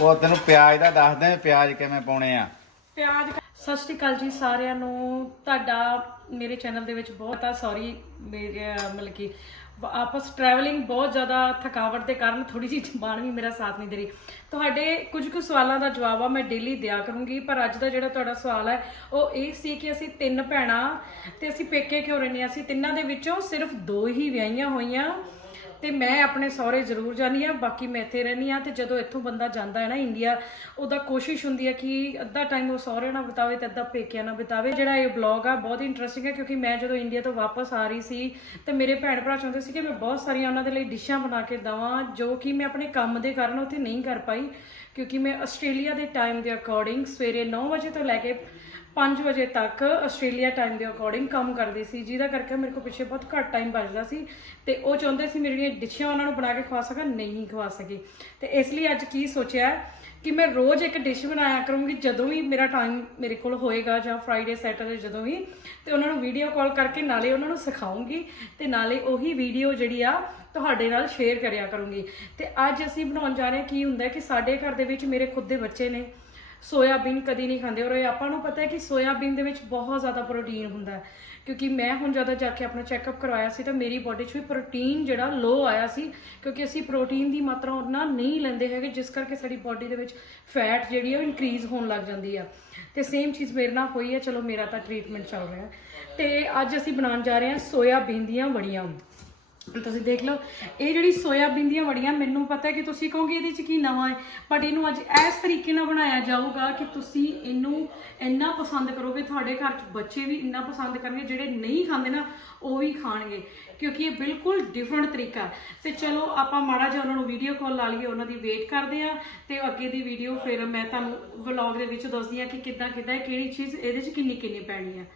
ਉਹ ਤੈਨੂੰ ਪਿਆਜ਼ ਦਾ ਦੱਸ ਪਿਆਜ਼ ਕਿਵੇਂ ਪਾਉਣੇ ਆ। ਪਿਆਜ਼ ਸਤਿ ਸ਼੍ਰੀ ਅਕਾਲ ਜੀ ਸਾਰਿਆਂ ਨੂੰ। ਤੁਹਾਡਾ ਮੇਰੇ ਚੈਨਲ ਦੇ ਵਿੱਚ ਬਹੁਤ ਆ ਸੌਰੀ ਮੇਰੇ ਮਤਲਬ ਕਿ ਆਪਸ ਟਰੈਵਲਿੰਗ ਬਹੁਤ ਜ਼ਿਆਦਾ ਥਕਾਵਟ ਦੇ ਕਾਰਨ ਥੋੜੀ ਜਿਹੀ ਜ਼ਬਾਨ ਵੀ ਮੇਰਾ ਸਾਥ ਨਹੀਂ ਦੇ ਰਹੀ। ਤੁਹਾਡੇ ਕੁਝ ਕੁ ਸਵਾਲਾਂ ਦਾ ਜਵਾਬ ਆ, ਮੈਂ ਡੇਲੀ ਦਿਆ ਕਰੂੰਗੀ, ਪਰ ਅੱਜ ਦਾ ਜਿਹੜਾ ਤੁਹਾਡਾ ਸਵਾਲ ਹੈ ਉਹ ਇਹ ਸੀ ਕਿ ਅਸੀਂ ਤਿੰਨ ਭੈਣਾਂ ਤੇ ਅਸੀਂ ਪੇਕੇ ਕਿਉਂ ਰਹਿੰਦੇ ਹਾਂ ਅਸੀਂ ਤਿੰਨਾਂ ਦੇ ਵਿੱਚੋਂ ਸਿਰਫ ਦੋ ਹੀ ਵਿਆਹੀਆਂ ਹੋਈਆਂ। ਤੇ ਮੈਂ ਆਪਣੇ ਸਹੁਰੇ ਜ਼ਰੂਰ ਜਾਂਦੀ ਆ ਬਾਕੀ ਮੈਂ ਇੱਥੇ ਰਹਿੰਦੀ ਆ ਤੇ ਜਦੋਂ ਇੱਥੋਂ ਬੰਦਾ ਜਾਂਦਾ ਹੈ ਨਾ ਇੰਡੀਆ ਉਹਦਾ ਕੋਸ਼ਿਸ਼ ਹੁੰਦੀ ਹੈ ਕਿ ਅੱਧਾ ਟਾਈਮ ਉਹ ਸਹੁਰੇ ਨਾਲ ਬਿਤਾਵੇ ਤੇ ਅੱਧਾ ਪੇਕਿਆਂ ਨਾਲ ਬਿਤਾਵੇ। ਜਿਹੜਾ ਇਹ ਬਲੌਗ ਆ, ਬਹੁਤ ਇੰਟਰਸਟਿੰਗ ਹੈ ਕਿਉਂਕਿ ਮੈਂ ਜਦੋਂ ਇੰਡੀਆ ਤੋਂ ਵਾਪਸ ਆ ਰਹੀ ਸੀ ਤੇ ਮੇਰੇ ਭੈਣ ਭਰਾ ਚਾਹੁੰਦੇ ਸੀ ਕਿ ਮੈਂ ਬਹੁਤ ਸਾਰੀਆਂ ਉਹਨਾਂ ਦੇ ਲਈ ਡਿਸ਼ਾਂ ਬਣਾ ਕੇ ਦਵਾਂ, ਜੋ ਕਿ ਮੈਂ ਆਪਣੇ ਕੰਮ ਦੇ ਕਾਰਨ ਉੱਥੇ ਨਹੀਂ ਕਰ ਪਾਈ, ਕਿਉਂਕਿ ਮੈਂ ਆਸਟ੍ਰੇਲੀਆ ਦੇ ਟਾਈਮ ਦੇ ਅਕੋਰਡਿੰਗ ਸਵੇਰੇ 9 ਵਜੇ ਤੋਂ ਲੈ ਕੇ 5 ਵਜੇ ਤੱਕ ਆਸਟ੍ਰੇਲੀਆ ਟਾਈਮ ਦੇ ਅਕੋਰਡਿੰਗ ਕੰਮ ਕਰਦੀ ਸੀ, ਜਿਹਦਾ ਕਰਕੇ ਮੇਰੇ ਕੋਲ ਪਿੱਛੇ ਬਹੁਤ ਘੱਟ ਟਾਈਮ ਬਚਦਾ ਸੀ ਤੇ ਉਹ ਚਾਹੁੰਦੇ ਸੀ ਮੇਰੀਆਂ ਡਿਸ਼ਾਂ ਉਹਨਾਂ ਨੂੰ ਬਣਾ ਕੇ ਖਵਾ ਸਕਾਂ, ਨਹੀਂ ਖਵਾ ਸਕੀ। ਤੇ ਇਸ ਲਈ ਅੱਜ ਕੀ ਸੋਚਿਆ ਕਿ ਮੈਂ ਰੋਜ਼ ਇੱਕ ਡਿਸ਼ ਬਣਾਇਆ ਕਰੂੰਗੀ ਜਦੋਂ ਵੀ ਮੇਰਾ ਟਾਈਮ ਮੇਰੇ ਕੋਲ ਹੋਏਗਾ ਜਾਂ ਫਰਾਈਡੇ ਸੈਟਰਡੇ ਜਦੋਂ ਵੀ, ਤੇ ਉਹਨਾਂ ਨੂੰ ਵੀਡੀਓ ਕਾਲ ਕਰਕੇ ਨਾਲੇ ਉਹਨਾਂ ਨੂੰ ਸਿਖਾਉਂਗੀ ਤੇ ਨਾਲੇ ਉਹੀ ਵੀਡੀਓ ਜਿਹੜੀ ਆ ਤੁਹਾਡੇ ਨਾਲ ਸ਼ੇਅਰ ਕਰਿਆ ਕਰੂੰਗੀ। ਤੇ ਅੱਜ ਅਸੀਂ ਬਣਾਉਣ ਜਾ ਰਹੇ ਕੀ ਹੁੰਦਾ ਕਿ ਸਾਡੇ ਘਰ ਦੇ ਵਿੱਚ ਮੇਰੇ ਖੁਦ ਦੇ ਬੱਚੇ ਨੇ। ਸੋਇਆਬੀਨ ਕਦੀ ਨਹੀਂ ਖਾਂਦੇ ਔਰ ਇਹ ਆਪਾਂ ਨੂੰ ਪਤਾ ਹੈ ਕਿ ਸੋਇਆਬੀਨ ਦੇ ਵਿੱਚ ਬਹੁਤ ਜ਼ਿਆਦਾ ਪ੍ਰੋਟੀਨ ਹੁੰਦਾ ਹੈ। ਕਿਉਂਕਿ ਮੈਂ ਹੁਣ ਜਦੋਂ ਜਾ ਕੇ ਆਪਣਾ ਚੈੱਕਅਪ ਕਰਵਾਇਆ ਸੀ ਤਾਂ ਮੇਰੀ ਬੋਡੀ 'ਚ ਵੀ ਪ੍ਰੋਟੀਨ ਜਿਹੜਾ ਲੋ ਆਇਆ ਸੀ, ਕਿਉਂਕਿ ਅਸੀਂ ਪ੍ਰੋਟੀਨ ਦੀ ਮਾਤਰਾ ਉਹਨਾਂ ਨਹੀਂ ਲੈਂਦੇ ਹੈਗੇ, ਜਿਸ ਕਰਕੇ ਸਾਡੀ ਬੋਡੀ ਦੇ ਵਿੱਚ ਫੈਟ ਜਿਹੜੀ ਹੈ ਉਹ ਇਨਕਰੀਜ਼ ਹੋਣ ਲੱਗ ਜਾਂਦੀ ਆ। ਤੇ ਸੇਮ ਚੀਜ਼ ਮੇਰੇ ਨਾਲ ਹੋਈ ਹੈ ਚਲੋ ਮੇਰਾ ਤਾਂ ਟ੍ਰੀਟਮੈਂਟ ਚੱਲ ਰਿਹਾ ਹੈ। ਤੇ ਅੱਜ ਅਸੀਂ ਬਣਾਉਣ ਜਾ ਰਹੇ ਹਾਂ ਸੋਇਆਬੀਨ ਦੀਆਂ ਵੜੀਆਂ। ਹੁਣ ਤੁਸੀਂ ਦੇਖ ਲਓ, ਇਹ ਜਿਹੜੀ ਸੋਇਆਬੀਨ ਦੀਆਂ ਵੜੀਆਂ, ਮੈਨੂੰ ਪਤਾ ਹੈ ਕਿ ਤੁਸੀਂ ਕਹੋਗੇ ਇਹਦੇ 'ਚ ਕੀ ਨਵਾਂ ਹੈ ਬਟ ਇਹਨੂੰ ਅੱਜ ਇਸ ਤਰੀਕੇ ਨਾਲ ਬਣਾਇਆ ਜਾਊਗਾ ਕਿ ਤੁਸੀਂ ਇਹਨੂੰ ਇੰਨਾ ਪਸੰਦ ਕਰੋਗੇ, ਤੁਹਾਡੇ ਘਰ 'ਚ ਬੱਚੇ ਵੀ ਇੰਨਾ ਪਸੰਦ ਕਰਨਗੇ, ਜਿਹੜੇ ਨਹੀਂ ਖਾਂਦੇ ਨਾ, ਉਹ ਵੀ ਖਾਣਗੇ, ਕਿਉਂਕਿ ਇਹ ਬਿਲਕੁਲ ਡਿਫਰੈਂਟ ਤਰੀਕਾ ਹੈ। ਤੇ ਚਲੋ, ਆਪਾਂ ਮਾੜਾ ਜਿਹਾ ਉਹਨਾਂ ਨੂੰ ਵੀਡੀਓ ਕਾਲ ਲਾ ਲਈਏ, ਉਹਨਾਂ ਦੀ ਵੇਟ ਕਰਦੇ ਆ ਤੇ ਅੱਗੇ ਦੀ ਵੀਡੀਓ ਫਿਰ ਮੈਂ ਤੁਹਾਨੂੰ ਵਲੌਗ ਦੇ ਵਿੱਚ ਦੱਸਦੀ ਆ ਕਿ ਕਿੱਦਾਂ ਕਿੱਦਾਂ ਕਿਹੜੀ ਚੀਜ਼, ਇਹਦੇ 'ਚ ਕਿੰਨੀ ਕਿੰਨੀ ਪੈਣੀ ਹੈ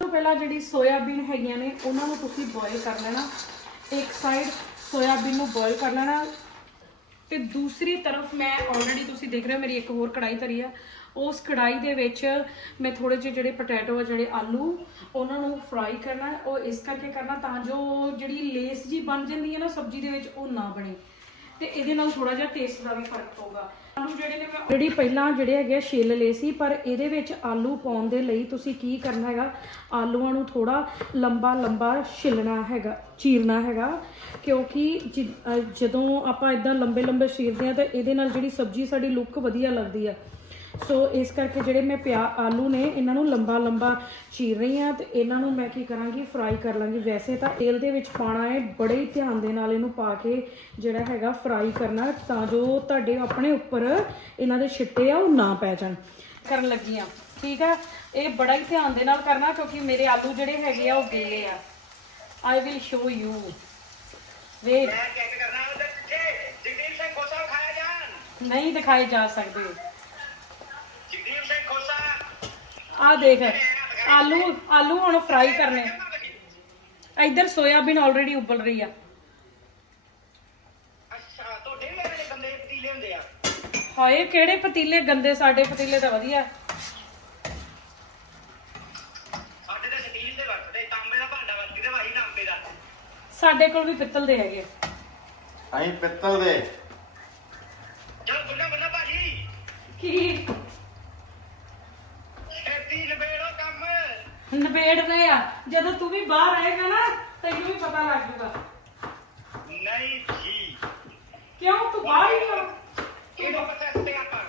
ਤੋਂ ਪਹਿਲਾਂ ਜਿਹੜੀ ਸੋਇਆਬੀਨ ਹੈਗੀਆਂ ਨੇ, ਉਹਨਾਂ ਨੂੰ ਤੁਸੀਂ ਬੋਇਲ ਕਰ ਲੈਣਾ ਇੱਕ ਸਾਈਡ ਸੋਇਆਬੀਨ ਨੂੰ ਬੋਇਲ ਕਰ ਲੈਣਾ ਤੇ ਦੂਸਰੀ ਤਰਫ ਮੈਂ ਆਲਰੇਡੀ ਤੁਸੀਂ ਦੇਖ ਰਹੇ ਹੋ ਮੇਰੀ ਇੱਕ ਹੋਰ ਕੜਾਈ ਧਰੀ ਆ। ਉਸ ਕੜਾਈ ਦੇ ਵਿੱਚ ਮੈਂ ਥੋੜੇ ਜਿਹੇ ਜਿਹੜੇ ਪੋਟੈਟੋ ਆ, ਜਿਹੜੇ ਆਲੂ, ਉਹਨਾਂ ਨੂੰ ਫਰਾਈ ਕਰਨਾ, ਉਹ ਇਸ ਕਰਕੇ ਕਰਨਾ ਤਾਂ ਜੋ ਜਿਹੜੀ ਲੇਸ ਜੀ ਬਣ ਜਾਂਦੀ ਹੈ ਨਾ ਸਬਜ਼ੀ ਦੇ ਵਿੱਚ, ਉਹ ਨਾ ਬਣੇ। ਤੇ ਇਹਦੇ ਨਾਲ ਥੋੜਾ ਜਿਹਾ ਟੇਸਟ ਦਾ ਵੀ ਫ਼ਰਕ ਪਊਗਾ। ਆਲੂ ਜਿਹੜੇ ਨੇ ਮੈਂ ਆਲਰੇਡੀ ਪਹਿਲਾਂ ਜਿਹੜੇ ਹੈਗੇ ਆ ਛਿੱਲ ਲਏ ਸੀ, ਪਰ ਇਹਦੇ ਵਿੱਚ ਆਲੂ ਪਾਉਣ ਦੇ ਲਈ ਤੁਸੀਂ ਕੀ ਕਰਨਾ ਹੈਗਾ? ਆਲੂਆਂ ਨੂੰ ਥੋੜਾ ਲੰਬਾ ਲੰਬਾ ਛਿੱਲਣਾ ਹੈਗਾ, ਚੀਰਨਾ ਹੈਗਾ। ਕਿਉਂਕਿ ਜਿ- ਅਹ ਜਦੋਂ ਆਪਾਂ ਇਦਾਂ ਲੰਬੇ ਲੰਬੇ ਚੀਰਦੇ ਆ ਤਾਂ ਇਹਦੇ ਨਾਲ ਜਿਹੜੀ ਸਬਜ਼ੀ ਸਾਡੀ ਲੁੱਕ ਵਧੀਆ ਲੱਗਦੀ ਆ। ਸੋ ਇਸ ਕਰਕੇ ਜਿਹੜੇ ਮੈਂ ਪਿਆ ਆਲੂ ਨੇ ਇਹਨਾਂ ਨੂੰ ਲੰਬਾ ਲੰਬਾ ਚੀਰ ਰਹੀ ਆ ਤੇ ਇਹਨਾਂ ਨੂੰ ਮੈਂ ਕੀ ਕਰਾਂਗੀ ਫਰਾਈ ਕਰ ਲਾਂਗੀ। ਵੈਸੇ ਤਾਂ ਤੇਲ ਦੇ ਵਿੱਚ ਪਾਣਾ ਹੈ ਬੜੇ ਹੀ ਧਿਆਨ ਦੇ ਨਾਲ ਇਹਨੂੰ ਪਾ ਕੇ ਜਿਹੜਾ ਹੈਗਾ ਫਰਾਈ ਕਰਨਾ ਤਾਂ ਜੋ ਤੁਹਾਡੇ ਆਪਣੇ ਉੱਪਰ ਇਹਨਾਂ ਦੇ ਛਿੱਟੇ ਆ ਉਹ ਨਾ ਪੈ ਜਾਣ। ਕਰਨ ਲੱਗੀ ਆ ਠੀਕ ਆ? ਇਹ ਬੜਾ ਹੀ ਧਿਆਨ ਦੇ ਨਾਲ ਕਰਨਾ ਕਿਉਂਕਿ ਮੇਰੇ ਆਲੂ ਜਿਹੜੇ ਹੈਗੇ ਆ ਉਹ ਗਿੱਲੇ ਆ। I will show you wait ਮੈਂ ਚੈੱਕ ਕਰਨਾ ਉਹਦੇ ਪਿੱਛੇ ਜਗਦੀਪ ਸਿੰਘ ਖੋਸਾ ਖਾਇਆ ਜਾਣ। ਨਹੀਂ ਦਿਖਾਏ ਜਾ ਸਕਦੇ ਜਗਦੀਪ ਸਿੰਘ ਖੋਸਾ ਆ ਦੇਖ ਆਲੂ ਆਲੂ ਹੁਣ ਫਰਾਈ ਕਰਨੇ। ਇੱਧਰ ਸੋਇਆਬੀਨ ਆਲਰੇਡੀ ਉਬਲ ਰਹੀ ਆ। ਅੱਛਾ ਤੁਹਾਡੇ ਵੀ ਮੇਰੇ ਬੰਦੇ ਪਤੀਲੇ ਹੁੰਦੇ ਆ? ਹਾਏ ਕਿਹੜੇ ਪਤੀਲੇ ਗੰਦੇ ਸਾਡੇ ਪਤੀਲੇ ਤਾਂ ਵਧੀਆ। ਸਾਡੇ ਤੇ ਸਟੀਲ ਦੇ ਵਰਤਦੇ ਤਾਂਬੇ ਦਾ ਭਾਂਡਾ ਵਰਤਦੇ ਭਾਈ ਤਾਂਬੇ ਦਾ। ਸਾਡੇ ਕੋਲ ਵੀ ਪਿੱਤਲ ਦੇ ਹੈਗੇ। ਅਸੀਂ ਪਿੱਤਲ ਦੇ। ਚਲੋ ਬੁੱਲਾ ਬੁੱਲਾ ਭਾਜੀ। ਕੀ? ਰਹੇ ਆ। ਜਦੋਂ ਤੂੰ ਵੀ ਬਾਹਰ ਆਏਗਾ ਨਾ ਤੈਨੂੰ ਵੀ ਪਤਾ ਲੱਗ ਜੂਗਾ। ਨਹੀਂ ਜੀ। ਕਿਉਂ? ਤੂੰ ਬਾਹਰ ਹੀ ਹੋ ਕਿਹੜਾ ਪ੍ਰੋਸੈਸ ਤੇ ਆਪਾਂ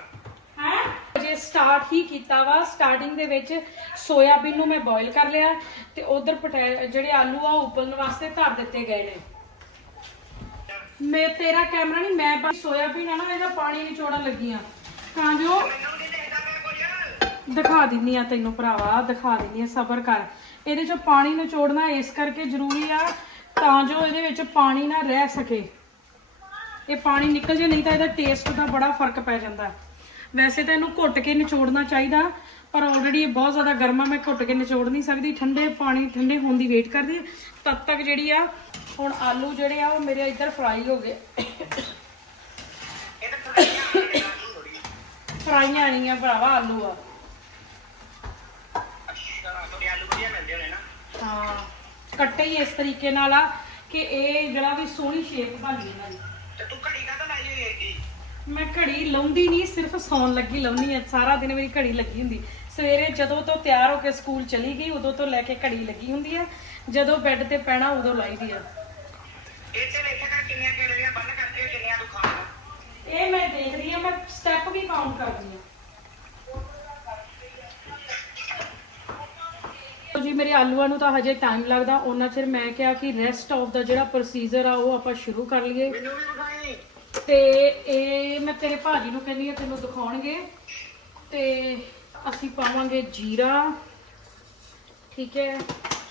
ਹੈ? ਜੇ ਸਟਾਰਟ ਹੀ ਕੀਤਾ ਵਾ ਸਟਾਰਟਿੰਗ ਦੇ ਵਿੱਚ ਸੋਇਆਬੀਨ ਨੂੰ ਮੈਂ ਬੋਇਲ ਕਰ ਲਿਆ ਤੇ ਉਧਰ ਜਿਹੜੇ ਆਲੂ ਆ ਉਹ ਉਬਲਣ ਵਾਸਤੇ ਧਰ ਦਿੱਤੇ ਗਏ ਨੇ। ਮੈਂ ਤੇਰਾ ਕੈਮਰਾ ਨਹੀਂ ਮੈਂ ਬਸ ਸੋਇਆਬੀਨ ਆ ਨਾ ਇਹਦਾ ਪਾਣੀ ਨਿਚੋੜਨ ਲੱਗੀ ਆ ਤਾਂ ਜੋ ਮੈਨੂੰ ਨਹੀਂ ਦੇਖਦਾ ਮੈਂ ਕੁਝ ਦਿਖਾ ਦਿੰਨੀ ਆ ਤੈਨੂੰ ਭਰਾਵਾ ਦਿਖਾ ਦਿੰਨੀ ਆ ਸਬਰ ਕਰ। ਇਹਦੇ ਚੋਂ ਪਾਣੀ ਨਿਚੋੜਨਾ ਇਸ ਕਰਕੇ ਜ਼ਰੂਰੀ ਆ ਤਾਂ ਜੋ ਇਹਦੇ ਵਿੱਚ ਪਾਣੀ ਨਾ ਰਹਿ ਸਕੇ। ਇਹ ਪਾਣੀ ਨਿਕਲ ਜੇ ਨਹੀਂ ਤਾਂ ਇਹਦਾ ਟੇਸਟ ਦਾ ਬੜਾ ਫ਼ਰਕ ਪੈ ਜਾਂਦਾ। ਵੈਸੇ ਤਾਂ ਇਹਨੂੰ ਘੁੱਟ ਕੇ ਨਿਚੋੜਨਾ ਚਾਹੀਦਾ ਪਰ ਆਲਰੇਡੀ ਇਹ ਬਹੁਤ ਜ਼ਿਆਦਾ ਗਰਮ ਆ ਮੈਂ ਘੁੱਟ ਕੇ ਨਿਚੋੜ ਨਹੀਂ ਸਕਦੀ। ਠੰਡੇ ਪਾਣੀ ਠੰਡੇ ਹੋਣ ਦੀ ਵੇਟ ਕਰਦੀ ਤਦ ਤੱਕ ਜਿਹੜੀ ਆ ਹੁਣ ਆਲੂ ਜਿਹੜੇ ਆ ਉਹ ਮੇਰੇ ਇੱਧਰ ਫਰਾਈ ਹੋ ਗਏ। ਫਰਾਈਆਂ ਨਹੀਂ ਆ ਭਰਾਵਾ ਆਲੂ ਆ ਅੱਛਾ ਤੁਹਾਡੇ ਆਲੂ ਵਧੀਆ ਮਿਲਦੇ ਹੋਣੇ ਨਾ ਹਾਂ ਕੱਟੇ ਹੀ ਇਸ ਤਰੀਕੇ ਨਾਲ ਆ ਕਿ ਇਹ ਜਿਹੜਾ ਵੀ ਸੋਹਣੀ ਸ਼ੇਪ ਬਣ ਜੇ ਇਹਨਾਂ ਦੀ। ਤੇ ਤੂੰ ਘੜੀ ਕਾ ਤਾਂ ਲਾਈ ਹੋਈ ਹੈ ਜੀ ਮੈਂ ਘੜੀ ਲਾਉਂਦੀ ਨਹੀਂ ਸਿਰਫ ਸੌਣ ਲੱਗੀ ਲਾਉਣੀ ਆ ਸਾਰਾ ਦਿਨ ਮੇਰੀ ਘੜੀ ਲੱਗੀ ਹੁੰਦੀ। ਸਵੇਰੇ ਜਦੋਂ ਤੋਂ ਤਿਆਰ ਹੋ ਕੇ ਸਕੂਲ ਚਲੀ ਗਈ ਉਦੋਂ ਤੋਂ ਲੈ ਕੇ ਘੜੀ ਲੱਗੀ ਹੁੰਦੀ ਆ। ਜਦੋਂ ਬੈੱਡ ਤੇ ਪੈਣਾ ਉਦੋਂ ਲਾਈਦੀ ਆ। ਇਹ ਤੇ ਵੇਖੇਗਾ ਕਿੰਨੀਆਂ ਕੈਲਰੀਆਂ ਬੰਨ ਕਰਕੇ ਕਿੰਨੀਆਂ ਖਾਣਾ ਇਹ ਮੈਂ ਦੇਖਦੀ ਆ ਮੈਂ ਸਟੈਪ ਵੀ ਕਾਊਂਟ ਕਰਦੀ ਆ ਜੀ ਮੇਰੇ ਆਲੂਆਂ ਨੂੰ ਤਾਂ ਹਜੇ ਟਾਈਮ ਲੱਗਦਾ। ਉਹਨਾਂ ਚਿਰ ਮੈਂ ਕਿਹਾ ਕਿ ਰੈਸਟ ਆਫ ਦਾ ਜਿਹੜਾ ਪ੍ਰੋਸੀਜਰ ਆ ਉਹ ਆਪਾਂ ਸ਼ੁਰੂ ਕਰ ਲਈਏ। ਮੈਨੂੰ ਵੀ ਵਿਖਾਈ ਤੇ ਇਹ ਮੈਂ ਤੇਰੇ ਭਾਜੀ ਨੂੰ ਕਹਿੰਦੀ ਆ ਤੈਨੂੰ ਦਿਖਾਉਣਗੇ। ਤੇ ਅਸੀਂ ਪਾਵਾਂਗੇ ਜੀਰਾ। ਠੀਕ ਹੈ।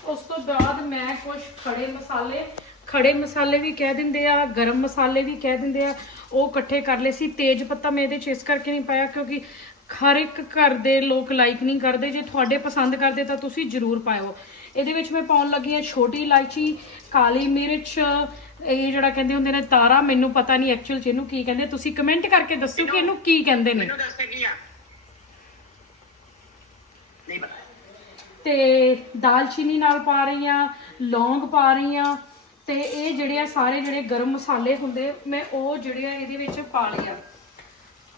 ਉਸ ਤੋਂ ਬਾਅਦ ਮੈਂ ਕੁਝ ਖੜੇ ਮਸਾਲੇ ਖੜੇ ਮਸਾਲੇ ਵੀ ਕਹਿ ਦਿੰਦੇ ਆ ਗਰਮ ਮਸਾਲੇ ਵੀ ਕਹਿ ਦਿੰਦੇ ਆ ਉਹ ਇਕੱਠੇ ਕਰ ਲਏ ਸੀ। ਤੇਜ ਪੱਤਾ ਮੈਂ ਇਹਦੇ ਚ ਇਸ ਕਰਕੇ ਨਹੀਂ ਪਾਇਆ ਕਿਉਂਕਿ ਹਰ ਇੱਕ ਘਰ ਦੇ ਲੋਕ ਲਾਈਕ ਨਹੀਂ ਕਰਦੇ। ਜੇ ਤੁਹਾਡੇ ਪਸੰਦ ਕਰਦੇ ਤਾਂ ਤੁਸੀਂ ਜ਼ਰੂਰ ਪਾਇਓ। ਇਹਦੇ ਵਿੱਚ ਮੈਂ ਪਾਉਣ ਲੱਗੀ ਆ ਛੋਟੀ ਇਲਾਇਚੀ ਕਾਲੀ ਮਿਰਚ ਇਹ ਜਿਹੜਾ ਕਹਿੰਦੇ ਹੁੰਦੇ ਨੇ ਤਾਰਾ ਮੈਨੂੰ ਪਤਾ ਨਹੀਂ ਐਕਚੁਅਲ ਚ ਇਹਨੂੰ ਕੀ ਕਹਿੰਦੇ। ਤੁਸੀਂ ਕਮੈਂਟ ਕਰਕੇ ਦੱਸੋ ਕਿ ਇਹਨੂੰ ਕੀ ਕਹਿੰਦੇ ਨੇ। ਮੈਨੂੰ ਦੱਸ ਕੇ ਕੀ ਆ? ਨਹੀਂ ਪਤਾ। ਤੇ ਦਾਲਚੀਨੀ ਨਾਲ ਪਾ ਰਹੀ ਆ ਲੌਂਗ ਪਾ ਰਹੀ ਆ ਤੇ ਇਹ ਜਿਹੜੇ ਆ ਸਾਰੇ ਜਿਹੜੇ ਗਰਮ ਮਸਾਲੇ ਹੁੰਦੇ ਮੈਂ ਉਹ ਜਿਹੜੇ ਆ ਇਹਦੇ ਵਿੱਚ ਪਾ ਲਿਆ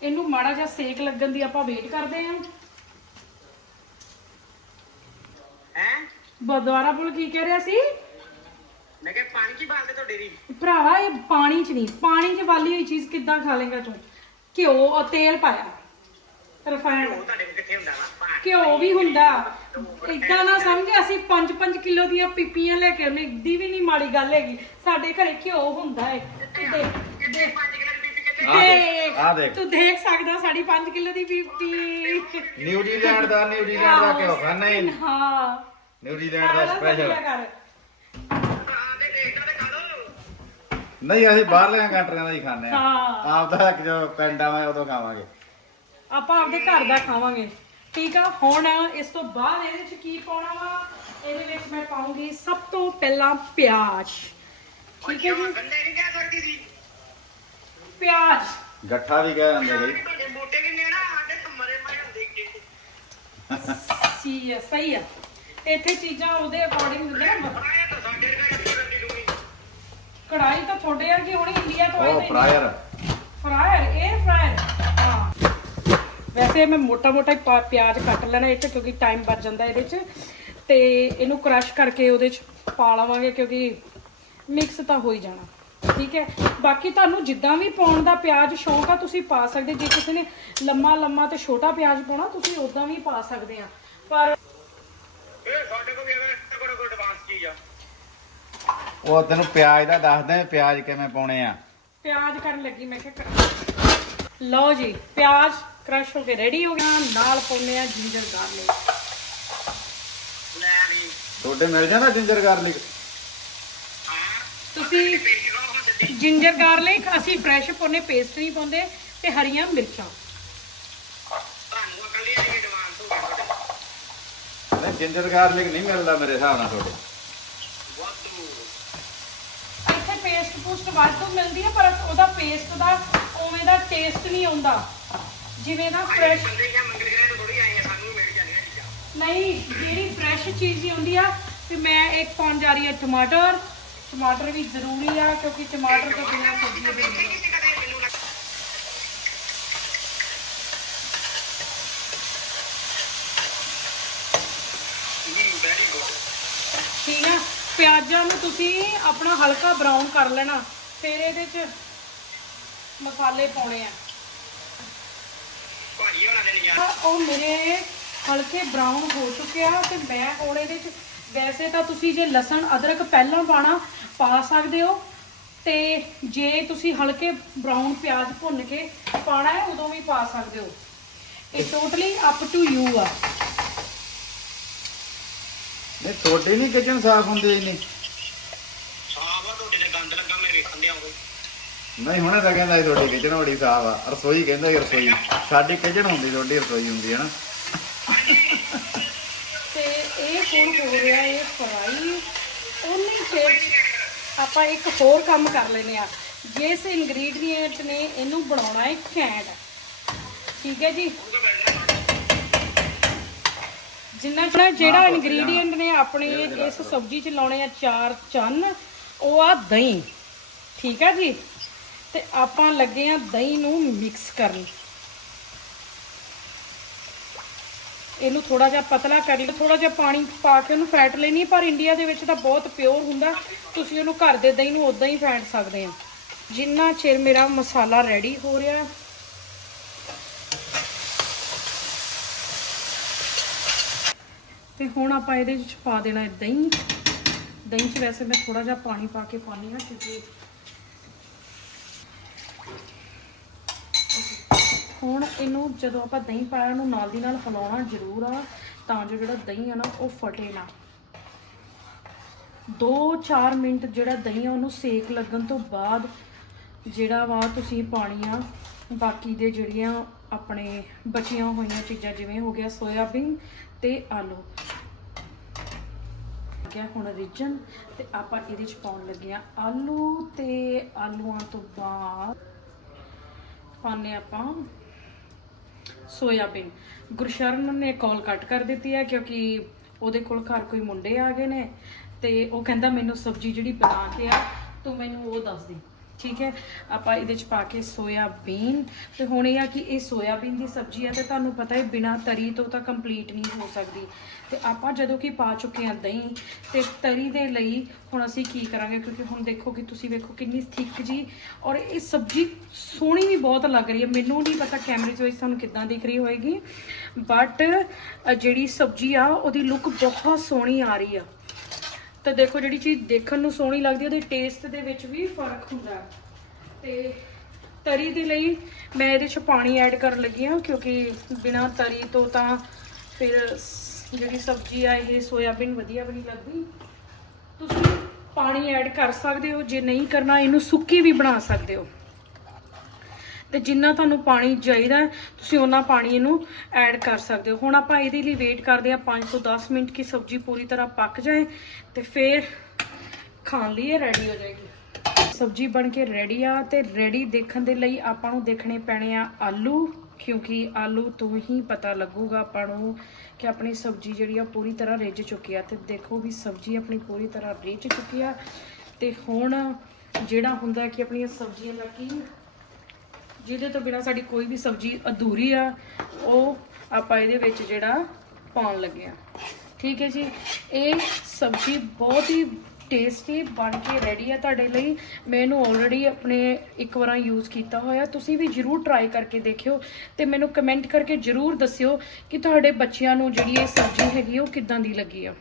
ਇਹਨੂੰ ਮਾੜਾ ਜਿਹਾ ਸੇਕ ਲੱਗਣ ਦੀ ਆਪਾਂ ਵੇਟ ਕਰਦੇ ਆ ਹੈ? ਦੁਆਰਾ ਬੋਲ ਕੀ ਕਹਿ ਰਿਹਾ ਸੀ? ਮੈਂ ਕਿਹਾ ਪਾਣੀ ਕੀ ਬਾਲਦੇ ਤੁਹਾਡੇ ਦੀ ਭਰਾਵਾ ਇਹ ਪਾਣੀ 'ਚ ਨਹੀਂ ਪਾਣੀ 'ਚ ਵਾਲੀ ਹੋਈ ਚੀਜ਼ ਕਿੱਦਾਂ ਖਾ ਲੇਗਾ ਤੂੰ? ਘਿਓ ਔਰ ਤੇਲ ਪਾਇਆ। ਰਿਫਾਈਨਡ ਉਹ ਤੁਹਾਡੇ ਕੋਲ ਕਿੱਥੇ ਹੁੰਦਾ ਵਾ? ਪਾਣੀ ਘਿਓ ਵੀ ਹੁੰਦਾ। ਇਦਾਂ ਨਾ ਸਮਝ ਅਸੀਂ 5-5 ਕਿਲੋ ਦੀਆਂ ਪੀਪੀਆਂ ਲੈ ਕੇ ਆਉਨੇ ਇੱਦੀ ਵੀ ਨਹੀਂ ਮਾੜੀ ਗੱਲ ਹੈਗੀ। ਸਾਡੇ ਘਰੇ ਘਿਓ ਹੁੰਦਾ ਏ। ਤੂੰ ਦੇਖ ਕਿੱਥੇ 5 ਦੇਖ, ਆਹ ਦੇਖ। ਤੂੰ ਦੇਖ ਸਕਦਾ ਸਾਡੀ 5 ਕਿਲੋ ਦੀ ਪੀਪੀ ਨਿਊਜ਼ੀਲੈਂਡ ਦਾ ਨਿਊਜ਼ੀਲੈਂਡ ਦਾ ਕਿਉਂ ਖਾਣਾ ਹੀ। ਹਾਂ। ਨਿਊਜ਼ੀਲੈਂਡ ਦਾ ਸਪੈਸ਼ਲ ਕਰ ਆ ਦੇ ਦੇਖਦਾ ਤੇ ਖਾ ਲਓ ਨਹੀਂ ਅਸੀਂ ਬਾਹਰਲੇ ਕੰਟਰੀਆਂ ਦਾ ਹੀ ਖਾਂਦੇ ਆ ਹਾਂ। ਆਪ ਦਾ ਜੋ ਪਿੰਡ ਆਵਾਂ ਉਦੋਂ ਖਾਵਾਂਗੇ। ਆਪਾਂ ਆਪਦੇ ਘਰ ਦਾ ਖਾਵਾਂਗੇ। ਠੀਕ ਆ ਹੁਣ ਇਸ ਤੋਂ ਬਾਅਦ ਇਹਦੇ ਵਿੱਚ ਕੀ ਪਾਉਣਾ ਵਾ? ਇਹਦੇ ਵਿੱਚ ਮੈਂ ਪਾਉਂਗੀ ਸਭ ਤੋਂ ਪਹਿਲਾਂ ਪਿਆਜ਼। ਠੀਕ ਹੈ ਜੀ ਗੰਡੇ ਨਹੀਂ ਕਹਿ ਸਕਦੀ ਸੀ ਪਿਆਜ਼। ਗੱਠਾ ਵੀ ਕਹਿ ਜਾਂਦੇ ਜੀ ਤੁਹਾਡੇ ਕਿੰਨੇ ਆ ਨਾ ਸਾਡੇ ਹੁੰਦੇ ਸੀ ਆ, ਸਹੀ ਆ। ਇੱਥੇ ਚੀਜ਼ਾਂ ਉਹਦੇ ਅਕੋਰਡਿੰਗ ਹੁੰਦੀਆਂ ਨਾ ਆਇਆ ਤਾਂ ਸਾਡੇ ਘਰ ਪੂਰਾ ਦੀ ਦੂੰਗੀ ਕੜਾਈ ਤਾਂ ਤੁਹਾਡੇ ਵਰਗੀ ਹੋਣੀ ਇੰਡੀਆ ਤੋਂ ਆਈ ਉਹ ਫਰਾਇਰ ਫਰਾਇਰ 에ਅਰ ਫਰਾਇਰ ਹਾਂ। ਵੈਸੇ ਮੈਂ ਮੋਟਾ ਮੋਟਾ ਪਿਆਜ਼ ਕੱਟ ਲੈਣਾ ਇਹ 'ਚ ਕਿਉਂਕਿ ਟਾਈਮ ਬਚ ਜਾਂਦਾ ਇਹਦੇ 'ਚ। ਤੇ ਇਹਨੂੰ ਕ੍ਰਸ਼ ਕਰਕੇ ਉਹਦੇ 'ਚ ਪਾ ਲਵਾਂਗੇ ਕਿਉਂਕਿ ਮਿਕਸ ਤਾਂ ਹੋ ਹੀ ਜਾਣਾ। ਠੀਕ ਹੈ? ਬਾਕੀ ਤੁਹਾਨੂੰ ਜਿੱਦਾਂ ਵੀ ਪਾਉਣ ਦਾ ਪਿਆਜ਼ ਸ਼ੌਂਕ ਆ ਤੁਸੀਂ ਪਾ ਸਕਦੇ। ਜੇ ਕਿਸੇ ਨੇ ਲੰਮਾ ਲੰਮਾ ਤੇ ਛੋਟਾ ਪਿਆਜ਼ ਪਾਉਣਾ ਤੁਸੀਂ ਉਦਾਂ ਵੀ ਪਾ ਸਕਦੇ ਆ। ਪਰ ਇਹ ਸਾਡੇ ਕੋਲ ਵੀ ਕੋਲ ਕੋਲ ਐਡਵਾਂਸ ਚੀਜ਼ ਆ? ਉਹ ਤੈਨੂੰ ਪਿਆਜ਼ ਦਾ ਦੱਸਦੇ ਪਿਆਜ਼ ਕਿਵੇਂ ਪਾਉਣੇ ਆ। ਪਿਆਜ਼ ਕਰਨ ਲੱਗੀ ਮੈਂ ਕਿਹਾ ਕਰ- ਲਓ ਜੀ ਪਿਆਜ਼ ਕ੍ਰਸ਼ ਹੋ ਕੇ ਰੈਡੀ ਹੋ ਗਿਆ ਨਾਲ ਪਾਉਂਦੇ ਆ ਜਿੰਜਰ ਗਾਰਲਿਕ ਲੈ ਵੀ। ਤੁਹਾਡੇ ਮਿਲ ਜਾਂਦਾ ਜਿੰਜਰ ਗਾਰਲਿਕ ਤੁਸੀਂ ਜਿੰਜਰ ਗਾਰਲਿਕ ਅਸੀਂ ਫਰੈਸ਼ ਪਾਉਨੇ ਪੇਸਟ ਨਹੀਂ ਪਾਉਂਦੇ ਤੇ ਹਰੀਆਂ ਮਿਰਚਾਂ। ਨਹੀਂ ਜਿੰਜਰ ਗਾਰਲਿਕ ਨਹੀਂ ਮਿਲਦਾ ਮੇਰੇ ਹਿਸਾਬ ਨਾਲ ਤੁਹਾਡੇ। ਇੱਥੇ ਪੇਸਟ ਪੂਸਟ ਵਾਧੂ ਮਿਲਦੀ ਹੈ ਪਰ ਉਹਦਾ ਪੇਸਟ ਦਾ ਉਵੇਂ ਦਾ ਟੇਸਟ ਨਹੀਂ ਆਉਂਦਾ। ਜਿਵੇਂ ਦਾ ਫਰੈਸ਼ ਤੋਂ ਨਹੀਂ ਜਿਹੜੀ ਫਰੈਸ਼ ਚੀਜ਼ ਹੀ ਹੁੰਦੀ ਆ ਤੇ ਮੈਂ ਇੱਕ ਪਾਉਣ ਜਾ ਰਹੀ ਹਾਂ ਟਮਾਟਰ ਟਮਾਟਰ ਵੀ ਜ਼ਰੂਰੀ ਆ ਕਿਉਂਕਿ ਟਮਾਟਰ ਤੋਂ ਬਿਨਾਂ ਸਬਜ਼ੀ ਨਹੀਂ ਠੀਕ ਆ? ਪਿਆਜ਼ਾਂ ਨੂੰ ਤੁਸੀਂ ਆਪਣਾ ਹਲਕਾ ਬਰਾਊਨ ਕਰ ਲੈਣਾ ਫਿਰ ਇਹਦੇ 'ਚ ਮਸਾਲੇ ਪਾਉਣੇ ਆ। ਭਾਰੀ ਹੋਣਾ ਦੇ ਨਹੀਂ ਆ, ਉਹ ਮੇਰੇ ਹਲਕੇ ਬਰਾਊਨ ਹੋ ਚੁੱਕੇ ਆ ਤੇ ਮੈਂ ਹੁਣ ਇਹਦੇ 'ਚ ਵੈਸੇ ਤਾਂ ਤੁਸੀਂ ਜੇ ਲਸਣ ਅਦਰਕ ਪਹਿਲਾਂ ਪਾਣਾ ਪਾ ਸਕਦੇ ਹੋ। ਤੇ ਜੇ ਤੁਸੀਂ ਹਲਕੇ ਬਰਾਊਨ ਪਿਆਜ਼ ਭੁੰਨ ਕੇ ਪਾਣਾ ਹੈ ਉਦੋਂ ਵੀ ਪਾ ਸਕਦੇ ਹੋ। ਇਹ ਟੋਟਲੀ ਅਪ ਟੂ ਯੂ ਆ। ਨਹੀਂ ਤੁਹਾਡੀ ਨਹੀਂ ਕਿਚਨ ਸਾਫ਼ ਹੁੰਦੀ ਇੰਨੀ। ਸਾਫ਼ ਆ ਤੁਹਾਡੇ ਤੇ ਗੰਦ ਲੱਗਾ ਮੈਂ ਵੇਖਣ ਦਿਆਂ ਹੋਵੇ ਨਹੀਂ ਹੁਣੇ ਤਾਂ ਕਹਿੰਦਾ ਸੀ ਤੁਹਾਡੀ ਕਿਚਨ ਬੜੀ ਸਾਫ਼ ਆ। ਰਸੋਈ ਕਹਿੰਦਾ ਸੀ ਰਸੋਈ। ਸਾਡੀ ਕਿਚਨ ਹੁੰਦੀ ਤੁਹਾਡੀ ਰਸੋਈ ਹੁੰਦੀ ਹੈ ਨਾ ਤੇ ਹੁਣ ਹੋ ਰਿਹਾ ਇਹ ਫਰਾਈ ਚਿਰ 'ਚ ਆਪਾਂ ਇੱਕ ਹੋਰ ਕੰਮ ਕਰ ਲੈਨੇ ਆ ਜਿਸ ਇਨਗਰੀਡੀਐਂਟ ਨੇ ਇਹਨੂੰ ਬਣਾਉਣਾ ਹੈ ਘੈਂਟ। ਠੀਕ ਹੈ ਜੀ? ਜਿੰਨਾ ਜਿਹੜਾ ਜਿਹੜਾ ਇਨਗਰੀਡੀਐਂਟ ਨੇ ਆਪਣੇ ਇਸ ਸਬਜ਼ੀ 'ਚ ਲਾਉਣੇ ਆ ਚਾਰ ਚੰਨ ਉਹ ਆ ਦਹੀਂ। ਠੀਕ ਹੈ ਜੀ? ਤੇ ਆਪਾਂ ਲੱਗੇ ਆ ਦਹੀਂ ਨੂੰ ਮਿਕਸ ਕਰਨ। ਇਹਨੂੰ ਥੋੜਾ ਜਿਹਾ ਪਤਲਾ ਕਰ ਲਿਓ ਥੋੜਾ ਜਿਹਾ ਪਾਣੀ ਪਾ ਕੇ ਉਹਨੂੰ ਫੈਟ ਲੈਣੀ ਪਰ ਇੰਡੀਆ ਦੇ ਵਿੱਚ ਤਾਂ ਬਹੁਤ ਪਿਓਰ ਹੁੰਦਾ। ਤੁਸੀਂ ਉਹਨੂੰ ਘਰ ਦੇ ਦਹੀਂ ਨੂੰ ਉਦਾਂ ਹੀ ਫੈਟ ਸਕਦੇ ਆ। ਜਿੰਨਾ ਚਿਰ ਮੇਰਾ ਮਸਾਲਾ ਰੈਡੀ ਹੋ ਰਿਹਾ ਤੇ ਹੁਣ ਆਪਾਂ ਇਹਦੇ ਵਿੱਚ ਪਾ ਦੇਣਾ ਦਹੀਂ। ਦਹੀਂ 'ਚ ਵੈਸੇ ਮੈਂ ਥੋੜਾ ਜਿਹਾ ਪਾਣੀ ਪਾ ਕੇ ਪਾਉਂਦੀ ਹਾਂ, ਕਿਉਂਕਿ ਹੁਣ ਇਹਨੂੰ ਜਦੋਂ ਆਪਾਂ ਦਹੀਂ ਪਾਇਆ, ਉਹਨੂੰ ਨਾਲ ਦੀ ਨਾਲ ਹਿਲਾਉਣਾ ਜ਼ਰੂਰ ਆ, ਤਾਂ ਜੋ ਜਿਹੜਾ ਦਹੀਂ ਆ ਨਾ, ਉਹ ਫਟੇ ਨਾ। 2-4 ਮਿੰਟ ਜਿਹੜਾ ਦਹੀਂ ਆ, ਉਹਨੂੰ ਸੇਕ ਲੱਗਣ ਤੋਂ ਬਾਅਦ ਜਿਹੜਾ ਵਾ ਤੁਸੀਂ ਪਾਣੀ ਆ, ਬਾਕੀ ਦੇ ਜਿਹੜੀਆਂ ਆਪਣੇ ਬਚੀਆਂ ਹੋਈਆਂ ਚੀਜ਼ਾਂ, ਜਿਵੇਂ ਹੋ ਗਿਆ ਸੋਇਆਬੀਨ ਤੇ ਆਲੂ। ਗਿਆ ਹੁਣ ਰਿਜਨ ਤੇ ਆਪਾਂ ਇਹਦੇ ਚ ਪਾਉਣ ਲੱਗੇ ਆ ਆਲੂ ਤੇ ਆਲੂਆਂ ਤੋਂ ਬਾਅਦ ਪਾਣੇ ਆਪਾਂ ਸੋਇਆਬੀਨ। ਗੁਰਸ਼ਰਨ ਨੇ ਕਾਲ ਕੱਟ ਕਰ ਦਿੱਤੀ ਹੈ ਕਿਉਂਕਿ ਉਹਦੇ ਕੋਲ ਘਰ ਕੋਈ ਮੁੰਡੇ ਆ ਗਏ ਨੇ ਤੇ ਉਹ ਕਹਿੰਦਾ ਮੈਨੂੰ ਸਬਜ਼ੀ ਜਿਹੜੀ ਬਣਾ ਕੇ ਆ, ਤੂੰ ਮੈਨੂੰ ਉਹ ਦੱਸ ਦੇ। ਠੀਕ ਹੈ, ਆਪਾਂ ਇਹਦੇ ਚ ਪਾ ਕੇ ਸੋਇਆਬੀਨ। ਤੇ ਹੁਣ ਇਹ ਆ ਕਿ ਇਹ ਸੋਇਆਬੀਨ ਦੀ ਸਬਜ਼ੀ ਆ ਤੇ ਤੁਹਾਨੂੰ ਪਤਾ ਹੈ ਬਿਨਾ ਤਰੀ ਤੋਂ ਤਾਂ ਕੰਪਲੀਟ ਨਹੀਂ ਹੋ ਸਕਦੀ। ਤੇ ਆਪਾਂ ਜਦੋਂ ਕਿ ਪਾ ਚੁੱਕੇ ਆ ਦਹੀਂ, ਤੇ ਤਰੀ ਦੇ ਲਈ ਹੁਣ ਅਸੀਂ ਕੀ ਕਰਾਂਗੇ, ਕਿਉਂਕਿ ਹੁਣ ਦੇਖੋ ਕਿ ਤੁਸੀਂ ਵੇਖੋ ਕਿੰਨੀ ਥਿੱਕ ਜੀ। ਔਰ ਇਹ ਸਬਜ਼ੀ ਸੋਹਣੀ ਵੀ ਬਹੁਤ ਲੱਗ ਰਹੀ ਹੈ। ਮੈਨੂੰ ਨਹੀਂ ਪਤਾ ਕੈਮਰੇ 'ਚ ਵਿੱਚ ਤੁਹਾਨੂੰ ਕਿੱਦਾਂ ਦਿਖ ਰਹੀ ਹੋਏਗੀ। ਬਟ ਜਿਹੜੀ ਸਬਜ਼ੀ ਆ, ਉਹਦੀ ਲੁੱਕ ਬਹੁਤ ਸੋਹਣੀ ਆ ਰਹੀ ਆ। ਤਾਂ ਦੇਖੋ ਜਿਹੜੀ ਚੀਜ਼ ਦੇਖਣ ਨੂੰ ਸੋਹਣੀ ਲੱਗਦੀ ਉਹਦੇ ਟੇਸਟ ਦੇ ਵਿੱਚ ਵੀ ਫ਼ਰਕ ਹੁੰਦਾ ਹੈ। ਤੇ ਤਰੀ ਦੇ ਲਈ ਮੈਂ ਇਹਦੇ 'ਚ ਪਾਣੀ ਐਡ ਕਰਨ ਲੱਗੀ ਹਾਂ, ਕਿਉਂਕਿ ਬਿਨਾ ਤਰੀ ਤੋਂ ਤਾਂ ਫਿਰ ਜਿਹੜੀ ਸਬਜ਼ੀ ਆ, ਇਹ ਸੋਇਆਬੀਨ ਵਧੀਆ ਵੀ ਨਹੀਂ ਲੱਗਦੀ। ਤੁਸੀਂ ਪਾਣੀ ਐਡ ਕਰ ਸਕਦੇ ਹੋ, ਜੇ ਨਹੀਂ ਕਰਨਾ, ਇਹਨੂੰ ਸੁੱਕੀ ਵੀ ਬਣਾ ਸਕਦੇ ਹੋ। ਤੇ ਜਿੰਨਾ ਤੁਹਾਨੂੰ ਪਾਣੀ ਚਾਹੀਦਾ ਤੁਸੀਂ ਉਹਨਾਂ ਪਾਣੀ ਇਹਨੂੰ ਐਡ ਕਰ ਸਕਦੇ ਹੋ। ਹੁਣ ਆਪਾਂ ਇਹਦੇ ਲਈ ਵੇਟ ਕਰਦੇ ਹਾਂ 5 ਤੋਂ 10 ਮਿੰਟ ਕਿ ਸਬਜ਼ੀ ਪੂਰੀ ਤਰ੍ਹਾਂ ਪੱਕ ਜਾਏ ਤੇ ਫਿਰ ਖਾਣ ਲਈ ਇਹ ਰੈਡੀ ਹੋ ਜਾਏਗੀ। ਸਬਜ਼ੀ ਬਣ ਕੇ ਰੈਡੀ ਆ ਤੇ ਰੈਡੀ ਦੇਖਣ ਦੇ ਲਈ ਆਪਾਂ ਨੂੰ ਦੇਖਣੇ ਪੈਣੇ ਆ ਆਲੂ, ਕਿਉਂਕਿ ਆਲੂ ਤੋਂ ਹੀ ਪਤਾ ਲੱਗੂਗਾ ਆਪਾਂ ਨੂੰ ਕਿ ਆਪਣੀ ਸਬਜ਼ੀ ਜਿਹੜੀ ਆ ਪੂਰੀ ਤਰ੍ਹਾਂ ਰਿੱਝ ਚੁੱਕੀ ਆ ਤੇ ਦੇਖੋ ਵੀ ਸਬਜ਼ੀ ਆਪਣੀ ਪੂਰੀ ਤਰ੍ਹਾਂ ਰਿੱਝ ਚੁੱਕੀ ਆ ਤੇ ਹੁਣ ਜਿਹੜਾ ਹੁੰਦਾ ਕਿ ਆਪਣੀਆਂ ਸਬਜ਼ੀਆਂ ਦਾ ਕੀ ਜਿਹਦੇ ਤੋਂ ਬਿਨਾ ਸਾਡੀ ਕੋਈ ਵੀ ਸਬਜ਼ੀ ਅਧੂਰੀ ਆ, ਉਹ ਆਪਾਂ ਇਹਦੇ ਵਿੱਚ ਜਿਹੜਾ ਪਾਉਣ ਲੱਗੇ ਆ। ਠੀਕ ਹੈ ਜੀ? ਇਹ ਸਬਜ਼ੀ ਬਹੁਤ ਹੀ ਟੇਸਟੀ ਬਣ ਕੇ ਰੈਡੀ ਆ ਤੁਹਾਡੇ ਲਈ। ਮੈਂ ਇਹਨੂੰ ਆਲਰੇਡੀ ਆਪਣੇ ਇੱਕ ਵਾਰ ਯੂਜ਼ ਕੀਤਾ ਹੋਇਆ। ਤੁਸੀਂ ਵੀ ਜਰੂਰ ਟਰਾਈ ਕਰਕੇ ਦੇਖਿਓ ਤੇ ਮੈਨੂੰ ਕਮੈਂਟ ਕਰਕੇ ਜਰੂਰ ਦੱਸਿਓ ਕਿ ਤੁਹਾਡੇ ਬੱਚਿਆਂ ਨੂੰ ਜਿਹੜੀ ਇਹ ਸਬਜ਼ੀ ਹੈਗੀ ਉਹ ਕਿੱਦਾਂ ਦੀ ਲੱਗੀ ਆ।